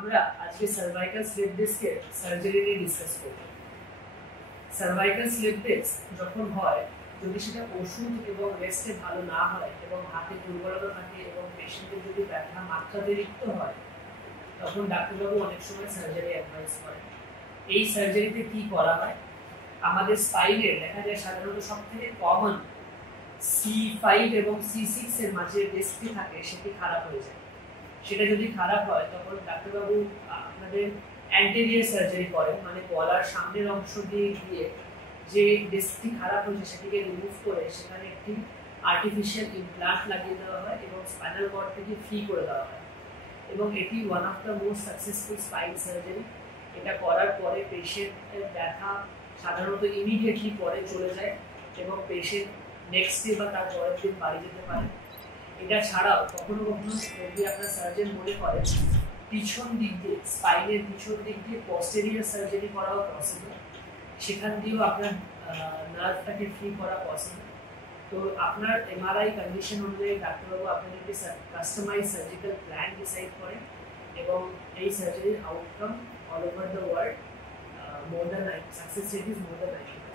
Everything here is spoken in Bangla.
আমরা আজকে সার্ভাইকাল স্লিপ ডিস্কের সার্জারি নিয়ে ডিসকাস করব। সার্ভাইকাল স্লিপ ডিস্ক যখন হয়, যদি সেটা ওষুধ এবং রেস্টে ভালো না হয় এবং হাতে দুর্বলতা থাকে এবং পেশেন্টের যদি ব্যথা মাত্রাতিরিক্ত হয়, তখন ডাক্তারবাবু অনেক সময় সার্জারি অ্যাডভাইস করেন। এই সার্জারিতে কি করা হয়? আমাদের স্পাইনের দেখা যায় সাধারণত সবথেকে কমন C5 এবং C6 এর মাঝে ডিস্কটি থাকে, সেটি খারাপ হয়ে যায়। সেটা যদি খারাপ হয় তখন ডাক্তারবাবু আপনাদের অ্যান্টেরিয়র সার্জারি করেন, মানে গলার সামনের অংশ দিয়ে গিয়ে যে ডিস্কটি খারাপ হয়েছে সেটিকে রিমুভ করে সেখানে একটি আর্টিফিশিয়াল ইমপ্লান্ট লাগিয়ে দেওয়া হয় এবং স্পাইনাল কর্ডটিকে ফ্রি করে দেওয়া হয়। এবং এটি one of the most successful spine surgery. এটা করার পরে পেশেন্টের ব্যথা সাধারণত ইমিডিয়েটলি পরে চলে যায় এবং পেশেন্ট নেক্সট ডে বা তার পরের দিন বাড়ি যেতে পারে। এটা ছাড়াও কখনো কখনো যদি আপনার সার্জন মনে করেন পিছন দিক দিয়ে, স্পাইনের পিছন দিক দিয়ে পস্টেরিয়র সার্জারি করাও পসিবল, সেখান দিয়েও আপনার নার্ভটাকে ফ্রি করা পসিবল। তো আপনার এমআরআই কন্ডিশন অনুযায়ী ডাক্তারবাবু আপনাদেরকে কাস্টমাইজ সার্জিক্যাল প্ল্যান ডিসাইড করেন এবং এই সার্জারির outcome all over the world success rate is more than 90%।